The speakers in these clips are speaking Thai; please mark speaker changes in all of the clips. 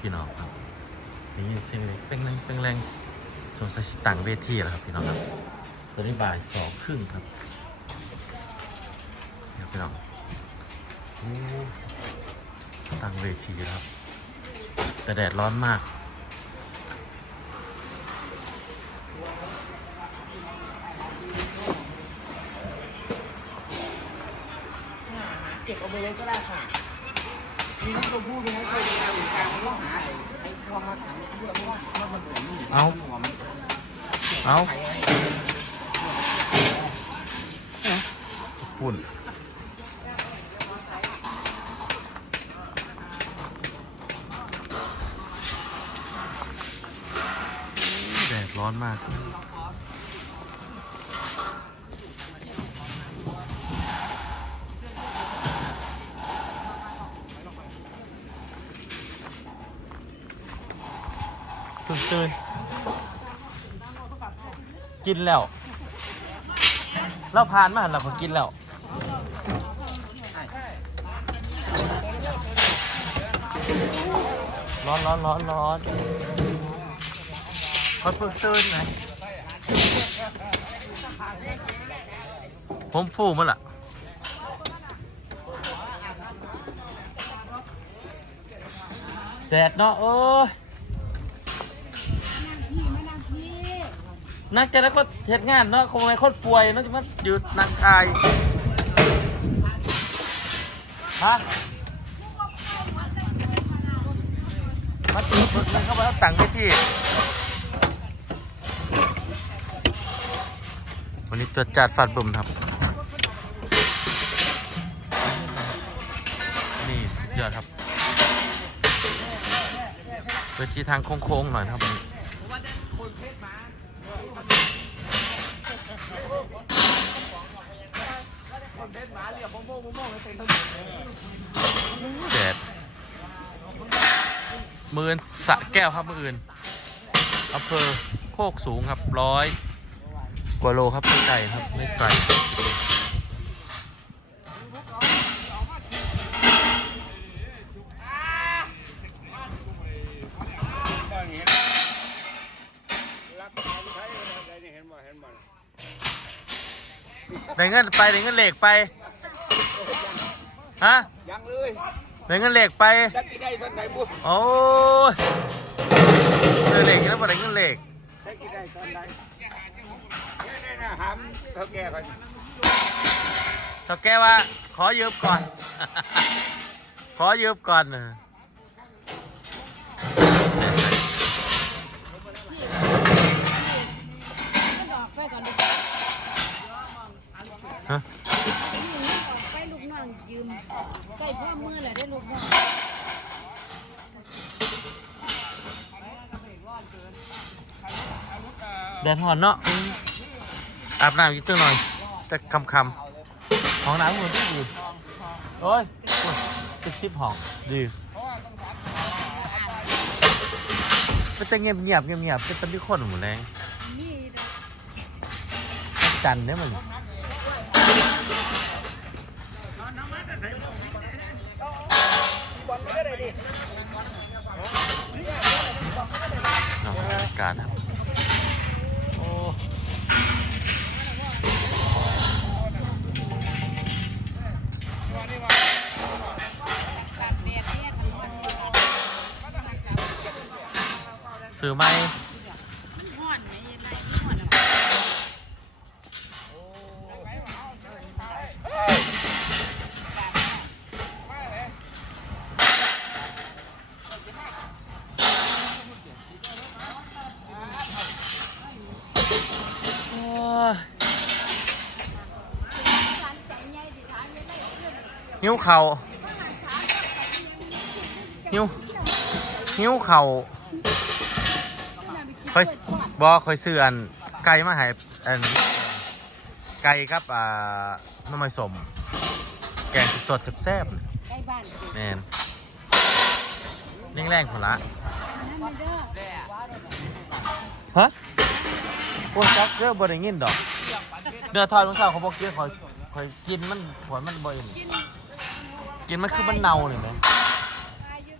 Speaker 1: พี่น้องครับได้ยินเสียงเล็กเป็นแรงเป็นแรงสงสัยสตังเวทีแล้วครับพี่น้องครับตอนนี้บ่ายสองครึ่งครับเนี่ยวพี่น้องตั้งเวทีครับ แต่แดดร้อนมาก
Speaker 2: เก็บเอาไปเลยก็ได้ค่ะ มีน้องตัวผู้มีน้องตัวเมีย เอนนี่
Speaker 1: เอาเอาปุ่นแดดร้อนมากตื่นตื่น กินแล้ว เราผ่านมาหันเราก็กินแล้ว ร้อนร้อนร้อนร้อนเขาเพิ่งตื่นไงผมฟูมาละแดดเนาะโอ้ย
Speaker 3: พี่ไม่นางพี่
Speaker 1: นักจะแล้วก็เหตุงานเนาะคงอะไรคนป่วยเนาะจะมาอยู่นังกายฮะมาตีฝึกมันเข้ามาแล้วตังค์ไปที่วันนี้ตัวจัดฟัดบุ่มครับ นี่สุดยอดครับเวทีทางโค้งๆหน่อยครับวันนี้
Speaker 2: คนเพชรหมาเรียกโมโม่โมโม่ให้เต็มทั้ง
Speaker 1: แดดมื่นสะแก้วครับมืออื่นอำเภอโคกสูงครับร้อยกว่าโลครับไม่ไกลครับไม่ไกล
Speaker 4: บ้านเห็นรักความใช้อะไรนี่เห็นบ่เห็นบ่
Speaker 1: ได้เงินไปได้เงินเหล็กไปฮะ
Speaker 4: ยังเลย
Speaker 1: ได้เงินเหล็กไป
Speaker 4: จักกี่ได้ตอนไหนบุ
Speaker 1: โอ้ยเงินเหล็กแล้วบ่ได้เงินเหล็ก
Speaker 4: จักกี่ได้ตอนไหนนี่นี่นะหามเท่าแก่ก่อน
Speaker 1: เท่าแกว่า ขอยืมก่อน ขอยืมก่อน ฮะ
Speaker 3: ออกไปลูกน้องยืมใกล้พ่อมือแหละได้ลูกน้อง
Speaker 1: แดดห่อนเนาะอาบน้ำอีกตัวหน่อยจะคำคำๆห้องน้ำมันที่ดีโอ้ยติดซิบห้องดีมันจะเงียบเงียบเงียบเงียบเป็นตะมีคนหมดแรง
Speaker 3: นี่
Speaker 1: จันทร์เนี่ยมัน เนาะบรรยากาศครับโอ้
Speaker 3: ตัดแดดเนี่ยทั้งวัน
Speaker 1: ซื้อไหม
Speaker 3: หิ
Speaker 1: วเข่าหิวหิวเข่าคอยบอกคอยซื้ออันไก่มาให้อันไก่ครับอ่าน้ำมันสม แกงสดๆแซ่บ
Speaker 3: ใกล้บ้าน
Speaker 1: ๆแมนยิ่งแรงผลละ
Speaker 3: นั่นไม่เด้อ
Speaker 1: ฮะโอ้ยจักเยอะบ่ได้ยินดอกเนื้อทอดมันข้าวเขาบอกเยอะคอยคอยกินมันผลมันบ่อิ่มกิน มันคือมันเน่าเลยไหม
Speaker 3: อายุ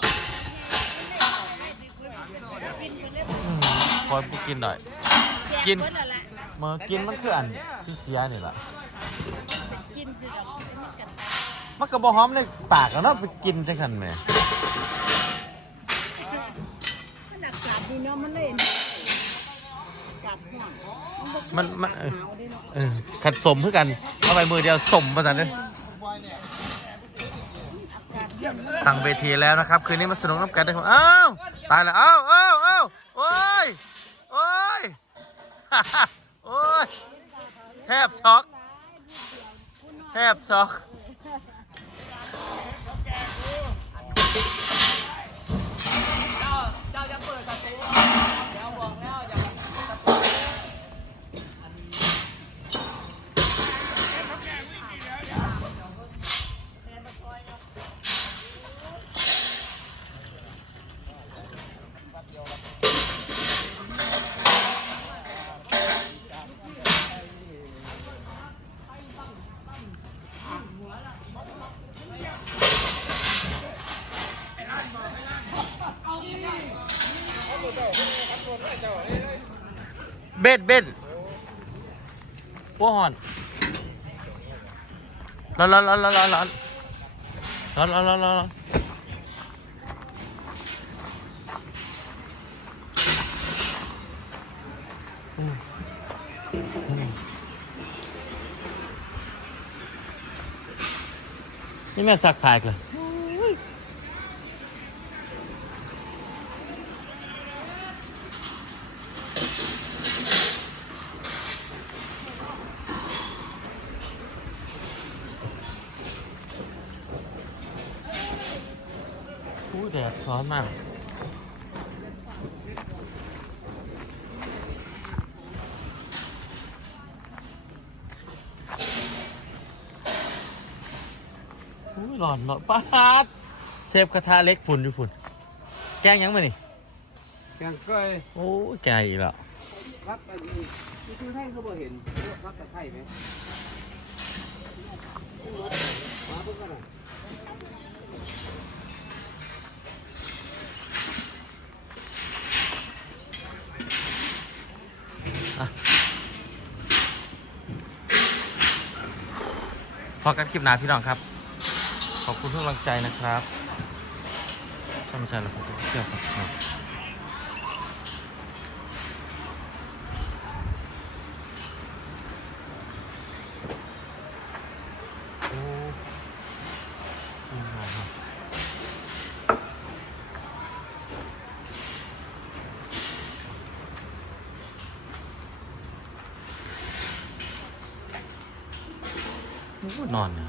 Speaker 1: คอยบ่กินหน่อย กินเมื่อกินมันคืออันที่เสียนี่แหละ
Speaker 3: กินสิดอกไม่มีกัน
Speaker 1: มันก็บ่หอมในปากแล้วเนาะไปกินจังซั่นแหม
Speaker 3: มันอากาศดีเนาะมันเลยอากาศห่วง
Speaker 1: มันมันเออ
Speaker 3: หนาวด้วยเนาะ
Speaker 1: เออขัดสมคือกัน เอาไปมือเดียวสมประสานเลย
Speaker 3: อากาศเย็นมัน
Speaker 1: ตั้งเวทีแล้วนะครับ คืนนี้มาสนุกน้ำกันนะครับอ้าวตายแล้วอ้าวอ้าวอ้าวโอ้ยโอ้ยโอ้ยแทบช็อกแทบช็อก
Speaker 2: เบ็
Speaker 1: ดเบ็ดหัวหอนร้อนร้อนร้อนร้อนร้อนร้อนร้อนร้อนร้อนร้อนนี่แม่สักผ้าอีกเลยอู้แดด ร้อนมากอู้ร้อนเนาะป้าดเชฟกระทะเล็กฝุ่นอยู่ฝุ่น แกงยังมานี่
Speaker 2: แกงก้อย
Speaker 1: โอ้แกงอีกแล้ว
Speaker 2: ครับอันนี้ที่คือให้เขาบอกเห็นครับตะไคร้ไหมมาเพิ่งกันอะ
Speaker 1: อกันคลิปหนาพี่น้องครับ ขอบคุณทุกกำลังใจนะครับช่างไม่ใช่แล้วผมเชื่อครับโอ้ยงามครับโอ้ย นอนเนี่ย